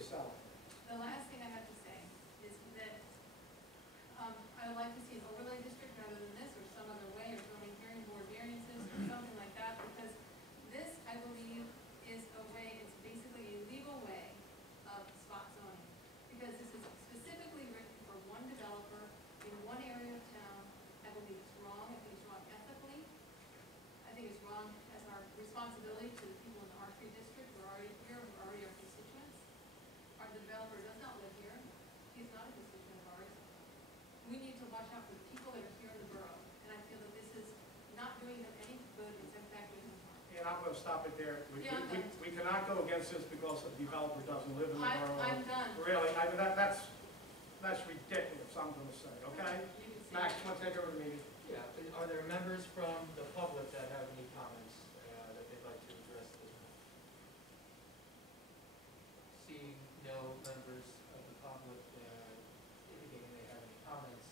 they sell it. The last thing I have to say is that I would like to see an overlay district rather than this, or some other way, or zoning hearing board variances, or something like that, because this, I believe, is a way, it's basically a legal way of spot zoning. Because this is specifically written for one developer in one area of town. I believe it's wrong. I think it's wrong ethically. I think it's wrong as our responsibility to the people in the R3 district who are already here, who are already our constituents. Our developer does not live here. He's not a constituent of ours. We need to watch out for the people that are here in the borough. And I feel that this is not doing them any good. It's in fact doing them harm. And I'm going to stop it there. We cannot go against this because the developer doesn't live in the borough. I'm done. Really, I mean, that's ridiculous, I'm going to say, okay? Max, you want to take over the meeting? Yeah, are there members from the public that have any comments that they'd like to address this? Seeing no members of the public indicating they have any comments,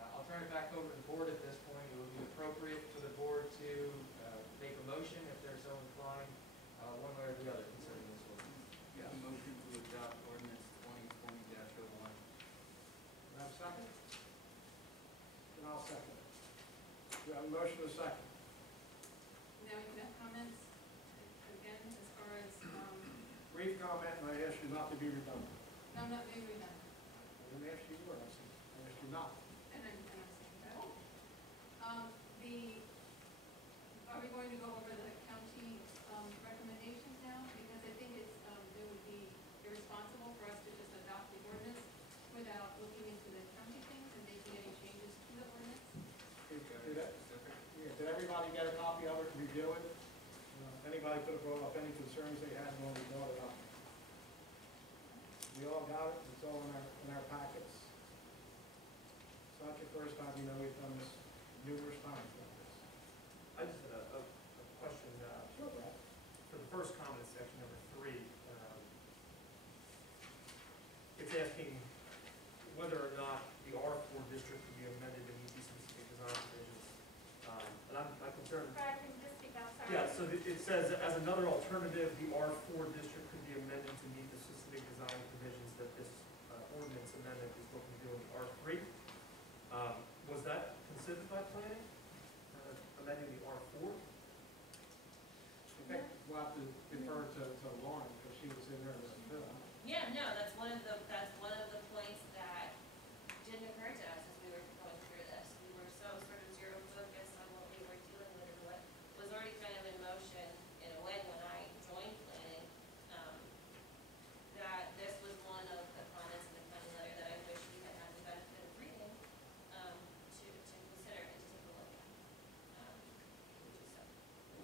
I'll turn it back over to the board at this point. It would be appropriate for the board to make a motion if they're so inclined, one way or the other concerning this ordinance. Yeah, motion to adopt ordinance 2020-01. Do I have a second? And I'll second it. Do I have a motion and a second? Now we can have comments, again, as far as, Brief comment, and I ask you not to be redundant. no, I'm not being redundant, I didn't ask you were, I asked you not. and I'm saying that. Are we going to go over the county recommendations now? Because I think it would be irresponsible for us to just adopt the ordinance without looking into the county things and making any changes to the ordinance. Did everybody get a copy of it, review it? Anybody could have brought up any concerns they had when we brought it up. We all got it, it's all in our packets. It's not your first time, you know we've done this numerous times like this. I just had a question. Sure, Brad. For the first comment, section number 3, it's asking whether or not the R4 district can be amended to meet these specific design provisions. And I'm concerned. Brad, can you just speak out? Sorry. Yeah, so it says, as another alternative, the R4 district could be amended to meet the specific design provisions that this ordinance amendment is looking to do in the R3. Was that considered by planning, amending the R4? I think we'll have to defer to Lauren because she was in there with the bill. Yeah, no, that's one of the points that didn't occur to us as we were going through this. We were so sort of zero focused on what we were dealing with and what was already kind of in motion in a way when I joined planning, that this was one of the comments in the county letter that I wish we had had the benefit of reading to consider and to take a look at.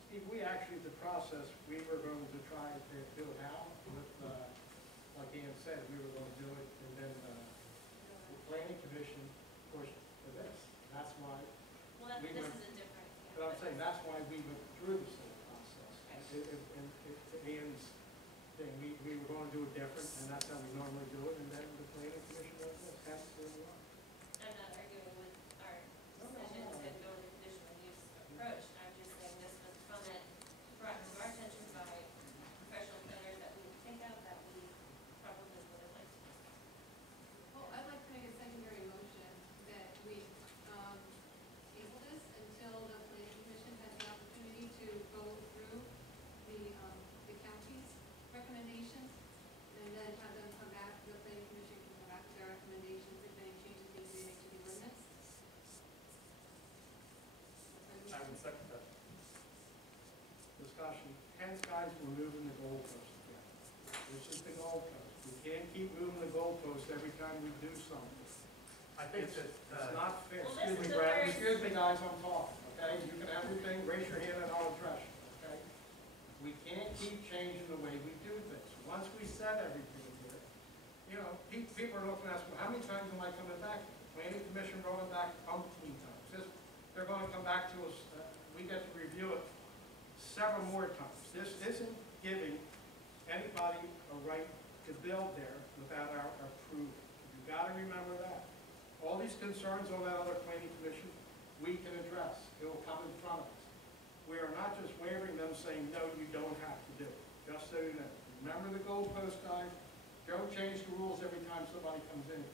Steve, we actually, the process, we were going to try to do it now with, like Ian said, we were going to do it, and then the planning commission pushed for this. That's why. Well, this is a different. But I'm saying that's why we went through this whole process. Right. And to Ian's thing, we were going to do it different, and that's how we normally do it, and then the planning commission does this. That's where we are. I'm not arguing with our decision to go with the conditional use approach. I'm just saying this was a comment brought to our attention by professional planners that we think of that we probably would have liked to discuss. Well, I'd like to make a secondary motion that we table this until the planning commission has the opportunity to go through the county's recommendations, and then have them come back, the planning commission can come back with their recommendations if any changes need to be made to the ordinance. I would second that. Discussion. Hence, guys, we're moving the goalpost again. This is the goalpost. We can't keep moving the goalpost every time we do something. I think It's that not fair. Well, Excuse this me, is Brad. the Excuse me, guys, I'm talking, okay? You can have everything, raise your hand and I'll address you, okay? We can't keep changing the way we do things. Once we set everything here, you know, people are looking at us, well, how many times am I coming back? The planning commission brought it back umpteen times. They're going to come back to us, we get to review it several more times. This isn't giving anybody a right to build there without our approval. You've got to remember that. All these concerns on that other planning commission, we can address. It will come in front of us. We are not just waiving them saying, no, you don't have to do it. Just so you know. Remember the goalpost, guys? Don't change the rules every time somebody comes in.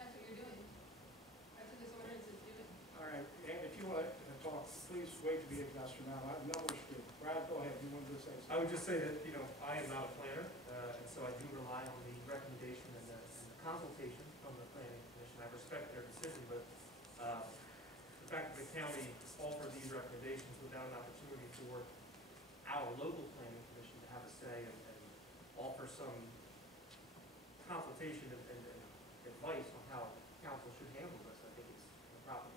That's what you're doing. That's what this ordinance is doing. All right, and if you want to talk, please wait to be addressed from now. I have no more speak. Brad, go ahead, you wanted to say I something? would just say that, I am not a planner, and so I do rely on the recommendation and the consultation from the planning commission. I respect their decision, but, the fact that the county offered these recommendations without an opportunity for our local planning commission to have a say and offer some consultation and advice on how council should handle this, I think it's improper.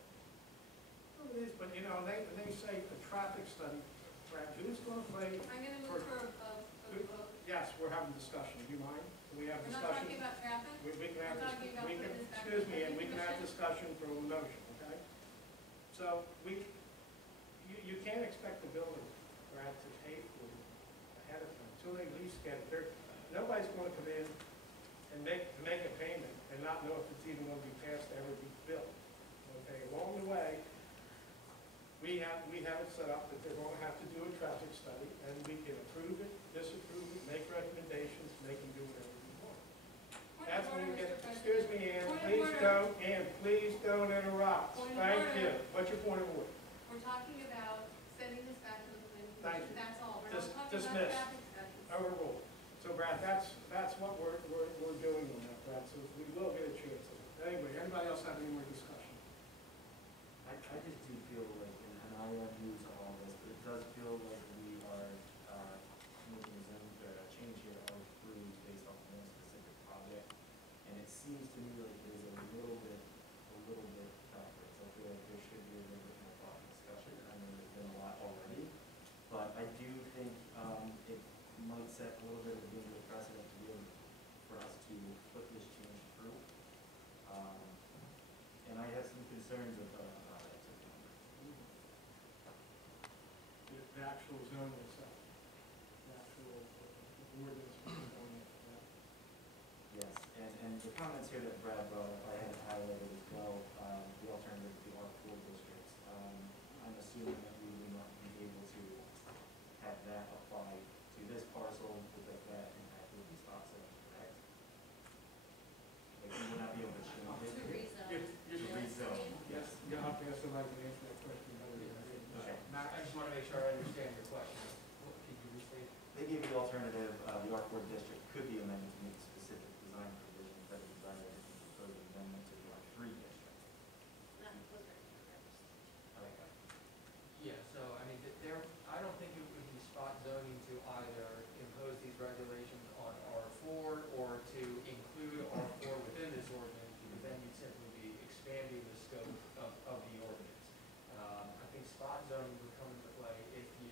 Well, it is, but they say a traffic study, Brad, who's going to play? I'm gonna move for a vote. Yes, we're having discussion, do you mind? Can we have We're not discussion? talking about traffic. We can have, We're talking about we can, putting this back to excuse the me, and we planning can have commission. discussion for a motion, okay? So you can't expect the building, Brad, to pay for it ahead of time, until they at least get it. Nobody's going to come in and make a payment and not know if it's even going to be passed to ever be built. Okay, along the way, we have it set up that they're going to have to do a traffic study, and we can approve it, disapprove it, make recommendations, make them do whatever we want. Point of That's when order, we get, Mr. President. excuse me, Ann, Point of please order. don't, Ann, please don't interrupt. Point of Thank order. you. What's your point of order? We're talking about sending this back to the planning Thank commission, you. that's all. We're not talking Dismiss. about traffic studies. Overruled. So Brad, that's what we're doing on that, Brad, so we will get a chance of it. Anyway, anybody else have any more discussion? I just do feel like, and I am new to all this, but it does feel like we are making a change here of rules based off one specific project. And it seems to me like there's a little bit backwards. I feel like there should be a little bit more thought and discussion. I know there's been a lot already, but I do think it might set a little bit of a dangerous precedent to be able for us to put this change through. And I have some concerns of The actual zone itself, the actual ordinance. yes, and the comments here that Brad brought up, I had highlighted as well, the alternative to the R4 districts. I'm assuming that we will not be able to have that apply to this parcel with that impact would be spot zoning, correct? Like, we will not be able to change it. To rezone. You- To rezone. Yes, you'll have to ask somebody to answer that question. Okay. Matt, I just want to make sure I understand your question. What, could you restate? They gave the alternative, the R4 district could be amended to meet specific design provisions that are desired in the proposed amendment to the R3 district. Not those are correct. Okay. Yeah, so, I mean, I don't think it would be spot zoning to either impose these regulations on R4 or to include R4 within this ordinance, because then you'd simply be expanding the scope of the ordinance. I think spot zoning would come into play if you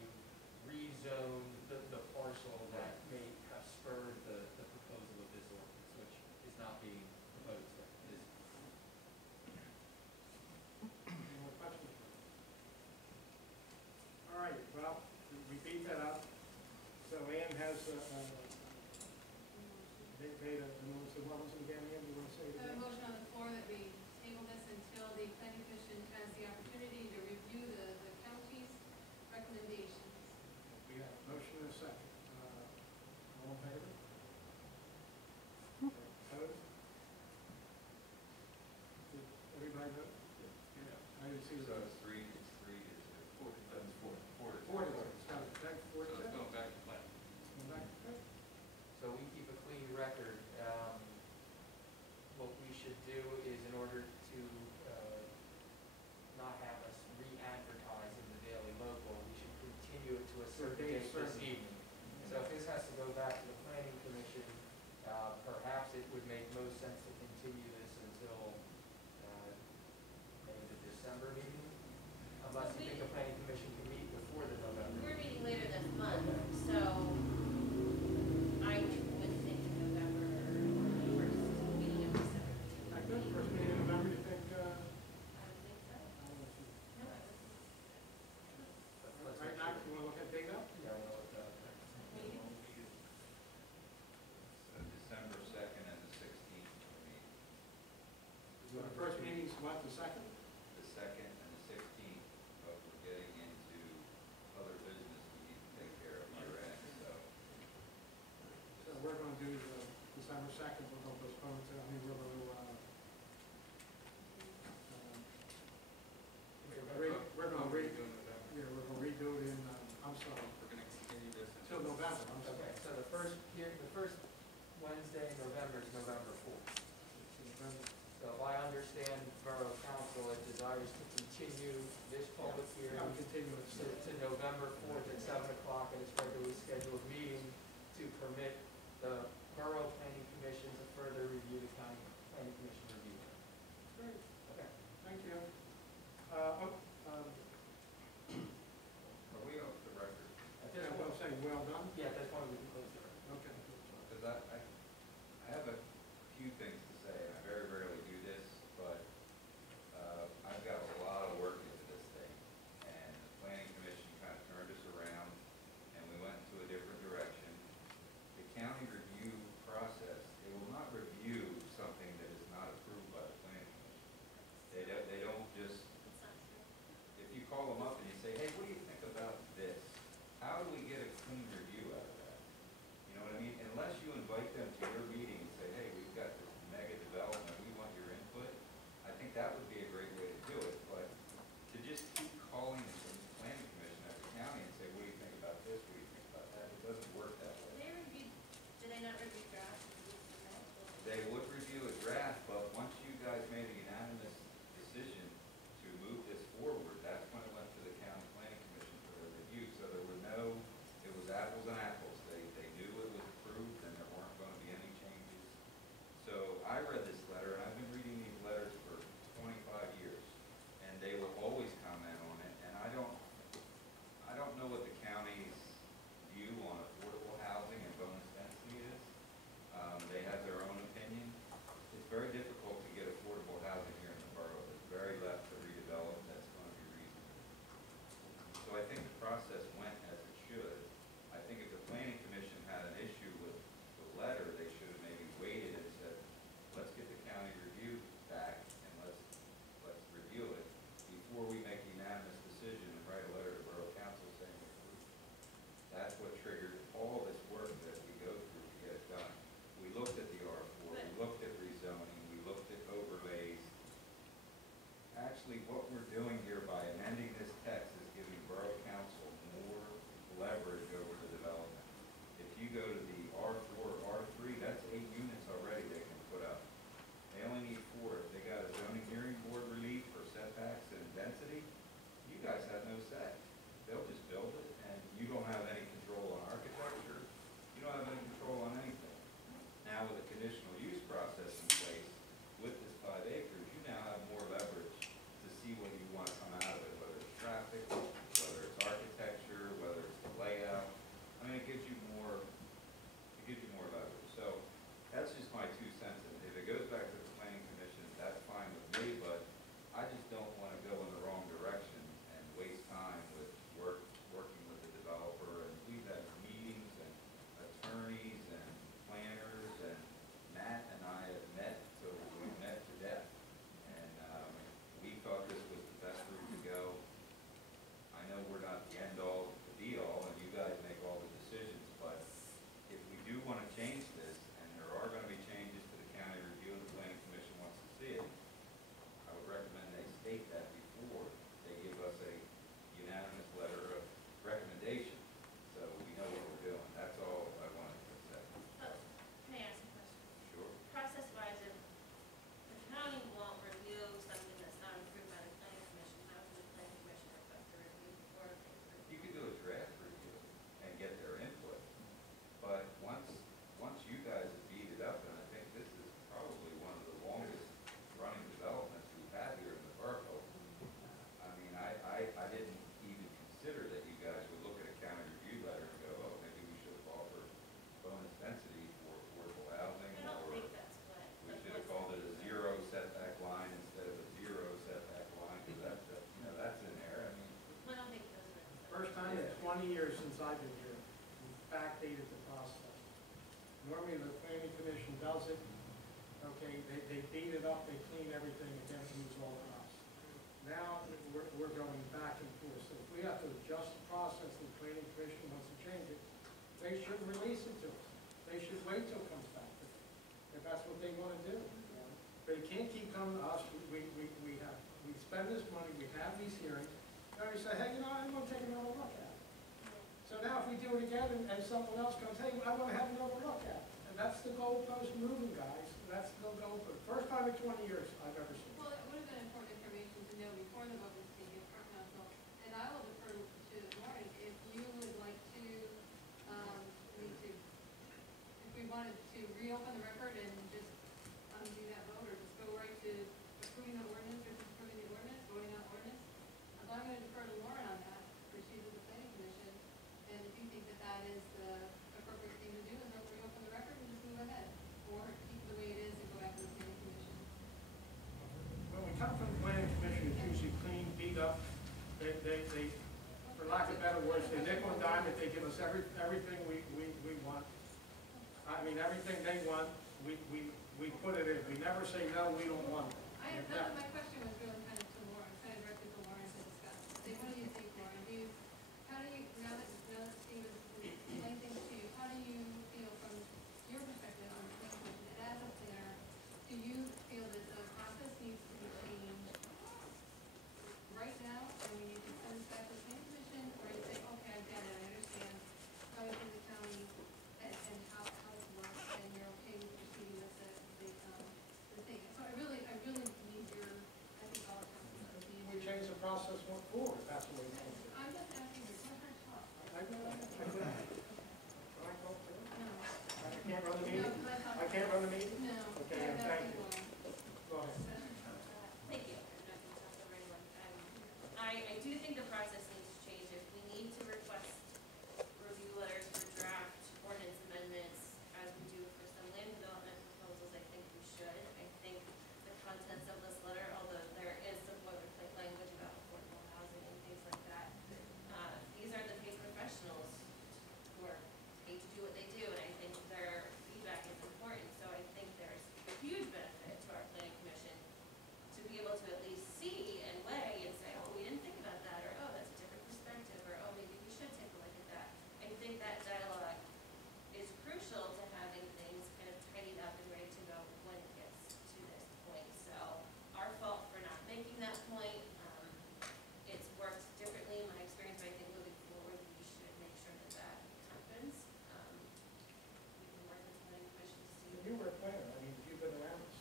rezone the parcel that may have spurred the proposal of this ordinance, which is not being proposed yet. Any more questions? All right, well, we beat that up. So Ann has, made a, so what was it again, Ann, you want to say it I have a again? motion on the floor that we table this until the planning commission has the opportunity to review the county's recommendations. We have a motion and a second. All in favor? Opposed? Did everybody vote? Yeah. I didn't see So the. it's three, is it four? That was 4. Four to one. It's got it back to four to So it's two. going back to plan. Going back to two. So we keep a clean record. 2nd, we're gonna postpone it to, I mean, we're gonna, we're gonna yeah, we're gonna redo it in, I'm sorry, We're gonna continue this until November, I'm sorry. Okay, so the first Wednesday in November is November 4th. So if I understand Borough Council, it desires to continue this public Yeah, hearing we continue it. to November 4th at 7 o'clock at its regularly scheduled meeting to permit the Borough Planning Commission to further review the county planning commission review. Great, Okay. thank you. Are we off the record? At this Yeah, point, I'm saying, well done. yeah, at this point we can close the record. Okay. Because I have a few things to say, and I very rarely do this, but I've got a lot of work into this thing. And the planning commission kind of turned us around, and we went into a different direction. The county review process, they will not review something that is not approved by the planning commission. They don't just, It's not true. if you call them up and you say, hey, what do you think about this? How do we get a clean review out of that? You know what I mean? Unless you invite them to your meeting and say, hey, we've got this mega development, we want your input, I think that would be a great way to do it. But to just keep calling the planning commission every county and say, what do you think about this, what do you think about that? It doesn't work that way. They reviewed, did they not review drafts? They would review a draft, but once you guys made a unanimous decision to move this forward, that's when it went to the county planning commission for their review. So there were no, it was apples and apples. They knew it was approved and there weren't going to be any changes. So I read this letter, and I've been reading these letters for 25 years, and they will always comment on it. And I don't know what the county's view on affordable housing and bonus density is. They have their own opinion. It's very difficult to get affordable housing here in the borough. It's very left to redevelop. That's going to be reasonable. So I think the process went as it should. I think if the planning commission had an issue with the letter, they should have maybe waited and said, let's get the county review back and let's review it before we make a unanimous decision and write a letter to borough council saying we approve. That's what triggered all this work that we go through to get it done. We looked at the R4, we looked at rezoning, we looked at overlays. Actually, what we're doing here by amending this text is giving borough council more leverage over the development. If you go to the R4 or R3, that's 8 units already they can put up. They only need 4. If they got a zoning hearing board relief for setbacks and density, you guys have no say. They'll just build it, and you don't have any control on architecture. You don't have any control on anything. Now with a conditional use process in place, with this 5 acres, you now have more leverage to see what you want to come out of it, whether it's traffic, whether it's architecture, whether it's the layout. I mean, it gives you more leverage. So that's just my 2 cents. And if it goes back to the planning commission, that's fine with me, but I just don't want to go in the wrong direction and waste time with working with the developer. And we've had meetings and attorneys and planners, and Matt and I have met till we met to death. And we thought this was the best route to go. I know we're not the end all, the be all, and you guys make all the decisions, but if we do want to change this, and there are going to be changes to the county review and the planning commission wants to see it, I would recommend they state that before they give us a unanimous letter of recommendation, so we know what we're doing. That's all I wanted to say. Can I ask a question? Sure. Process-wise, if the county won't review something that's not approved by the planning commission, how can the planning commission request a review before they approve? You could do a draft review and get their input, but once you guys have beat it up, and I think this is probably one of the longest running developments we've had here in the borough. I mean, I didn't even consider that you guys would look at a county review letter and go, oh, maybe we should have offered bonus density for affordable housing, I don't or think that's what. we should have called it a 0 setback line instead of a 0 setback line, because that's in there. I mean, I don't think those are. First time in 20 years since I've been here, we backdated the process. Normally, the planning commission does it, okay, they beat it up, they clean everything, and then it moves all to us. Now, we're going back and forth, so if we have to adjust the process, the planning commission wants to change it, they should release it to us. They should wait till it comes back to them. come to us, we spend this money, we have these hearings, and we say, hey, I want to take another look at it. So now if we do it again and someone else comes, hey, I want to have another look at it. And that's the goalpost moving, guys. That's the goalpost. First time in 20 years I've ever seen. Well, it would have been important information to know before the vote was taken for council, and I will defer to Lauren if you would like to, if we wanted to reopen the record and just do that vote, or just go right to approving the ordinance, or disapproving the ordinance, voting on ordinance. So I'm going to defer to Lauren on that, because she's at the planning commission, and if you think that that is the appropriate thing to do, is that reopen the record and just move ahead, or keep it the way it is and go back to the planning commission. When we come from the planning commission, it's usually clean, beat up. They, for lack of better words, they nickel and dime it. They give us everything we want. I mean, everything they want, we put it in. We never say, no, we don't want it. My question was really kind of to Lauren, kind of directed to Lauren to discuss. What do you think, Lauren? How do you, now that Steve has explained things to you, how do you feel from your perspective on the planning commission? And as a planner, do you feel that the process needs to be changed right now, and we need to send this back to the planning commission, or you say, okay, I get it, I understand how it's in the county and how it works, and you're okay with proceeding with the thing? So I really need your, I think all of us need We change the process more forward. That's the way we change it. I'm just asking you, what kind of talk? I know. I can't run the No, meeting? because I thought. I can't run the meeting? No. Okay, I'm thank asking you. Lauren. Go ahead. Thank you. I'm not going to talk over anyone. I do think the process needs to change. If we need to request review letters for draft ordinance amendments, as we do for some land development proposals, I think we should. I think the contents of this letter, although there is some boilerplate language about affordable housing and things like that, these are the paid professionals who are paid to do what they do, and I think their feedback is important. So I think there's a huge benefit to our planning commission to be able to at least see and weigh and say, oh, we didn't think about that, or oh, that's a different perspective, or oh, maybe we should take a look at that. I think that dialogue is crucial to having things kind of tidied up and ready to go when it gets to this point. So our fault for not making that point. It's worked differently in my experience, but I think moving forward, we should make sure that that happens. We can work with planning commission to see. You were a planner. I mean, you've been around this.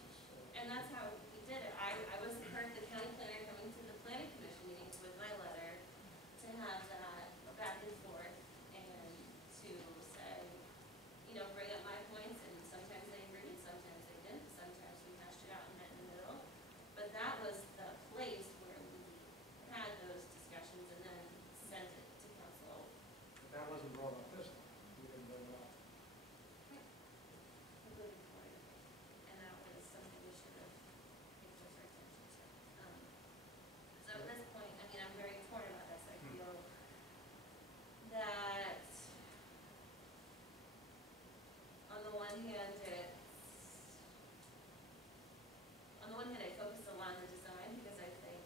And that's how we did it. I was part of the county planner coming to the planning commission meetings with my letter to have that back and forth and to say, bring up my points, and sometimes they agreed, sometimes they didn't, sometimes we hashed it out and met in the middle. But that was the place where we had those discussions and then sent it to council. But that wasn't brought up this time. We didn't bring it up. Moving forward. And that was something we should have paid closer attention to. So at this point, I'm very torn about this. I feel that on the one hand, I focus a lot on the design because I think,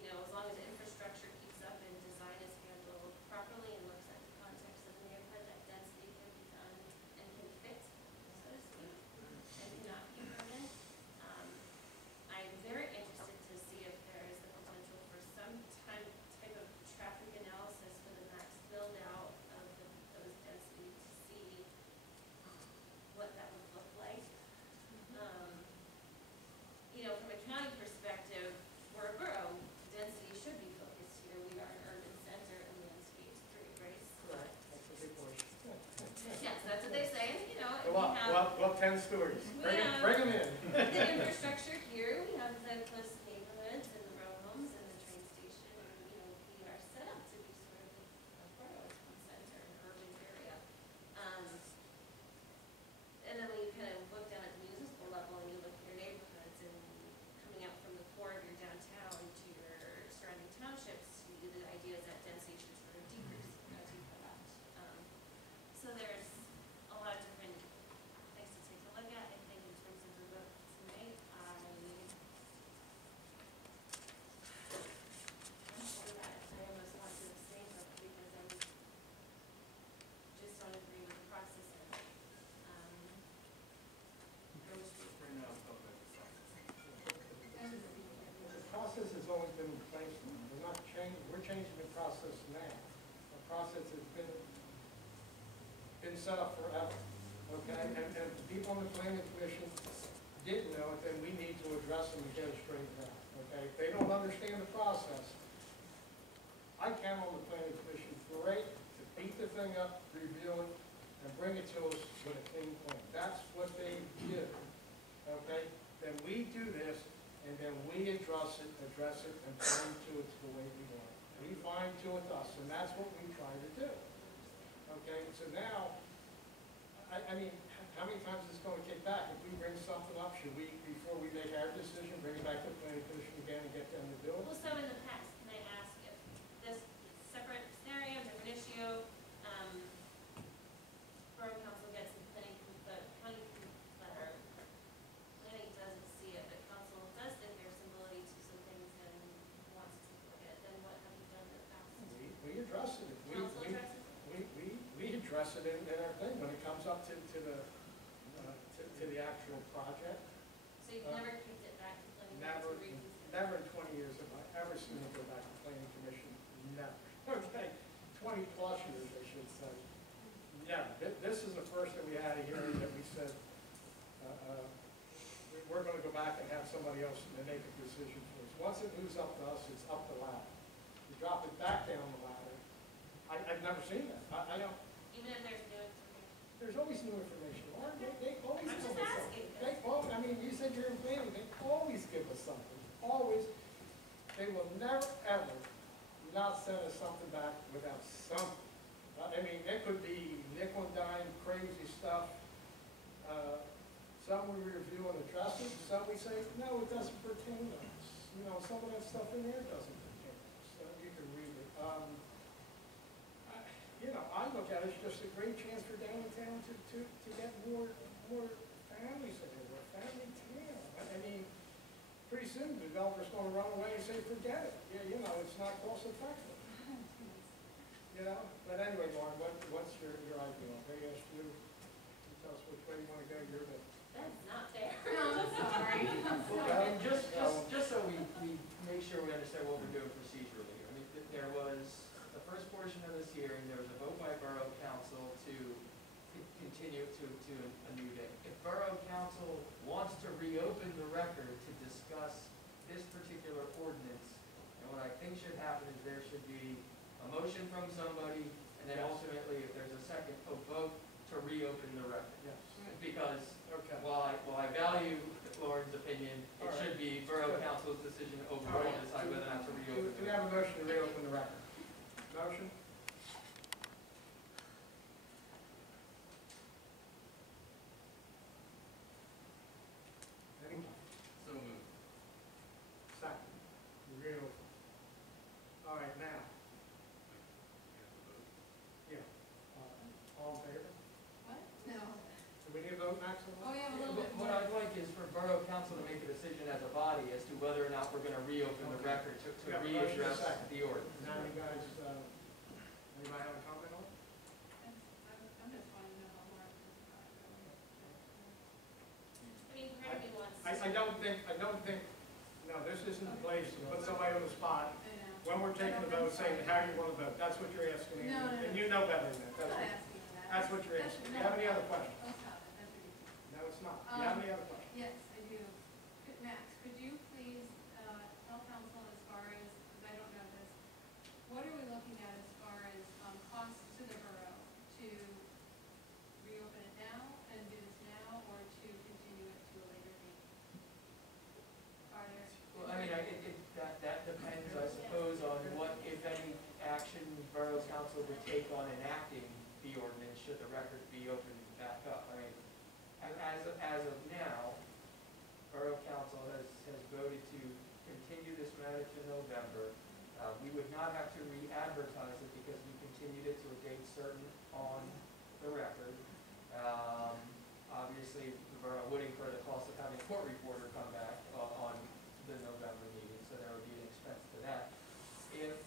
as long as infrastructure keeps up and design is handled properly and looks at the context of the neighborhood, that density can be done and can fit, so to speak, and cannot be permanent. I'm very interested to see if there is the potential for some type of traffic analysis for the max build out of those density to see what that would look like. From a county perspective, we're a borough, density should be focused here. We are an urban center and landscape street, right? Correct. That's a big portion. Yes, that's what they say, and we Well, have. 10 stories. We Bring have- them in. The infrastructure here, we have the close neighborhoods and the row homes and the train station, and, we are set up to be sort of a borough center, an urban area. And then when you kind of look down at the municipal level and you look at your neighborhoods and coming out from the core of your downtown to your surrounding townships, the idea is that density should sort of decrease as you go out. So there's a lot of different things to take a look at. I think in terms of the vote tonight, I been set up forever, okay? And if the people on the planning commission didn't know it, then we need to address them and get it straightened out, okay? If they don't understand the process, I count on the planning commission great to beat the thing up, review it, and bring it to us with a clean plan. That's what they do, okay? Then we do this, and then we address it, and fine to it the way we want it. We fine to it us, and that's what we try to do. Okay, so now, I mean, how many times is it going to kick back? If we bring something up, should we, before we make our decision, bring it back to the planning commission again and get them to do it? Well, so in the past, can I ask if this separate scenario, different issue, Borough Council gets the planning, the county, planning doesn't see it, but council does think there's some validity to some things and wants to look at it, then what have you done in the past? We address it. Council addresses it? We address it in our thing when it comes up to the actual project. So you've never kicked it back to planning Never, to reconsider? never in 20 years have I ever seen it go back to planning commission. Never. Okay, 20 plus years, I should say. Yeah, this is the first that we had a hearing that we said, we're gonna go back and have somebody else make a decision for us. Once it moves up to us, it's up the ladder. You drop it back down the ladder. I've never seen that. I don't, Even if there's new information? there's always new information. Lauren. They always I'm give just us something. asking. They always, I mean, you said you're in planning, they always give us something. Always. They will never, ever not send us something back without something. I mean, it could be nickel and dime, crazy stuff. Some we review and address it, some we say, no, it doesn't pertain to us. You know, some of that stuff in there doesn't pertain to us, so you can read it. You know, I look at it as just a great chance for downtown to get more families in there, a family town. I mean, pretty soon the developer's gonna run away and say, forget it. Yeah, you know, it's not cost effective. You know, but anyway, Lauren, what's your idea? They asked you, tell us which way you wanna go, you're the. That's not fair. No, I'm sorry. And just so we make sure we understand what we're doing procedurally here. I mean, there was, the first portion of this hearing, there was a vote by Borough Council to continue to a new day. If Borough Council wants to reopen the record to discuss this particular ordinance, and what I think should happen is there should be a motion from somebody, and then ultimately, if there's a second, a vote to reopen the record. Yes. Because Okay. while I value Lauren's opinion, it All right. should be Borough Council's decision overall to decide whether or not to Do reopen. we have a motion to reopen the record? Motion? Any? So moved. Second. Reopen. All right, now. Yeah. All in favor? What? No. Do we need a vote, Maxwell? Oh, yeah, a little bit What more. I'd like is for Borough Council to make a decision as a body as to whether or not we're gonna reopen the Okay. record to We have a motion and a readdress second. the ordinance. Now you guys, anybody have a comment on it? I'm just wanting to know how more of this is going. I mean, part of me wants. I don't think, no, this isn't the place to put somebody on the spot I know. when we're taking the vote, saying how you want to vote. That's what you're asking me. No, no, no. And you know better than that. I'm not asking you that. That's what you're asking. Do you have any other questions? Oh, stop it, that's ridiculous. No, it's not. Do you have any other questions? Yes, I do. Max, could you please tell council as far as, because I don't know this, what are we looking at as far as costs to the borough to reopen it now and do this now, or to continue it to a later date? Are there? Well, I mean, that depends, I suppose, on what, if any, action Borough Council would take on enacting the ordinance, should the record be opened back up. I mean, as of now, Borough Council has voted to continue this matter to November. We would not have to re-advertise it because we continued it to a date certain on the record. Obviously, the borough would incur the cost of having a court reporter come back on the November meeting, so there would be an expense to that. If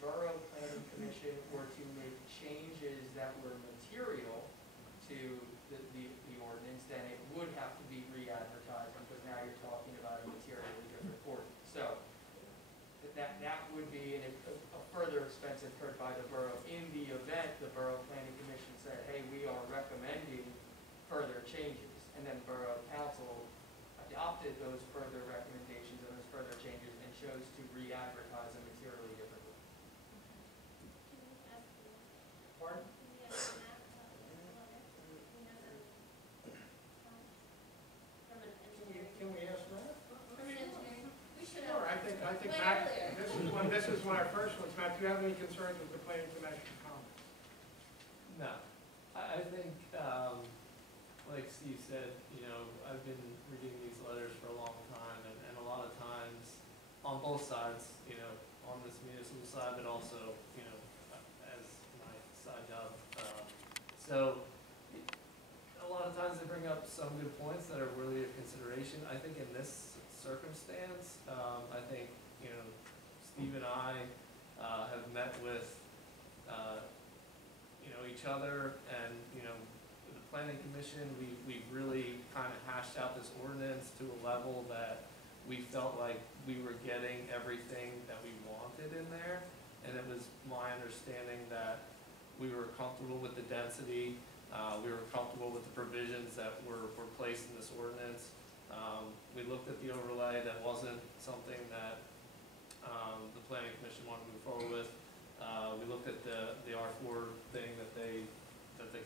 Borough Planning Commission were to make changes that were material to the ordinance, then it would have to be re-advertised, because now you're talking about a materially different ordinance. So, that would be a further expense incurred by the borough in the event the Borough Planning further changes. And then Borough Council adopted those further recommendations and those further changes and chose to re-advertise a materially different way. Pardon? Can we ask that? We should Sure, have. I think Way Matt, earlier. this is one of our first ones. Matt, do you have any concerns with the planning commission comments? No, I think, like Steve said, you know, I've been reading these letters for a long time, and a lot of times, on both sides, you know, on this municipal side, but also, you know, as my side job. So, a lot of times they bring up some good points that are worthy of consideration. I think in this circumstance, I think, you know, Steve and I have met with, you know, each other, and, you know, the planning commission, we've really kind of hashed out this ordinance to a level that we felt like we were getting everything that we wanted in there, and it was my understanding that we were comfortable with the density, we were comfortable with the provisions that were placed in this ordinance. We looked at the overlay, that wasn't something that the planning commission wanted to move forward with. We looked at the R4 thing that the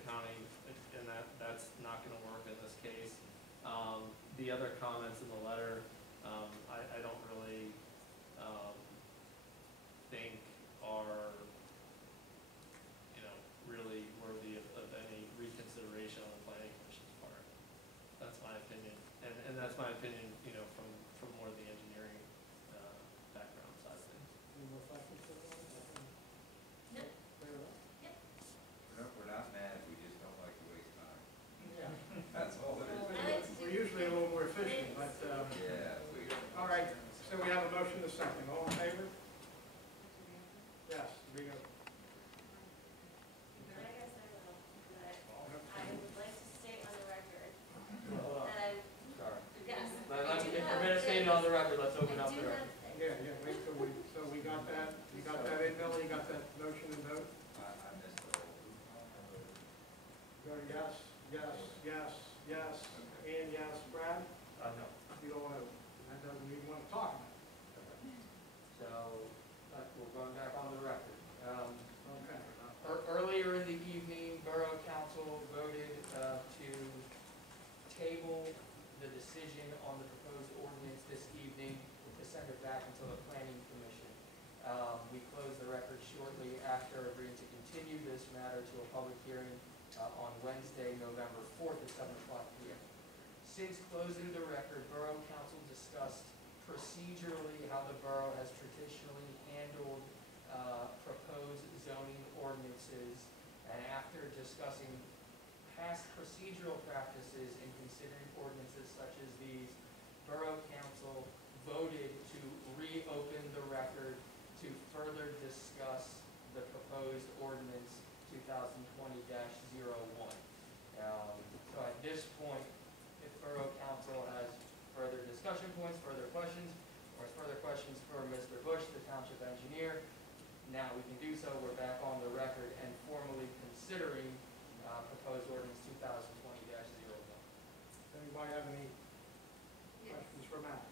county, and that's not gonna work in this case. The other comments in the letter, I don't really think are, you know, really worthy of any reconsideration on the planning commission's part. That's my opinion, and that's my opinion, you know, from more of the engineering background side of things. Any more questions for the board? No. Clear it up? We're not mad, we just don't like to waste time. Yeah. That's all it is. I like to do. We're usually a little more efficient, but, Yeah, all right, so we have a motion to second. All in favor? Yes, we go. I guess I will, but I would like to state on the record that I, Sorry. yes, But I let's, do if have we're gonna state it on the record, let's open up I do the have record. things. Yeah, wait till we got that in, Bill, you got that motion and vote? I missed the whole. Go to yes, yes, yes, yes, and yes, Brad? No. You don't want to, that doesn't even want to talk about it. So, we're going back on the record. Okay. Earlier in the evening, Borough Council voted to table the decision on the proposed ordinance this evening, to send it back until the planning commission. We closed the record shortly after agreeing to continue this matter to a public hearing on Wednesday, November 4th at 7 o'clock p.m. Since closing the record, Borough Council discussed procedurally how the borough has traditionally handled proposed zoning ordinances, and after discussing past procedural practices in considering ordinances such as these, Borough Council voted to reopen the record to further discuss the proposed ordinance 2020-01. So at this point, if Borough Council has further discussion points, further questions, or further questions for Mr. Bush, the township engineer, now we can do so. We're back on the record and formally considering proposed ordinance 2020-01. Does anybody have any Yes. questions for Matt?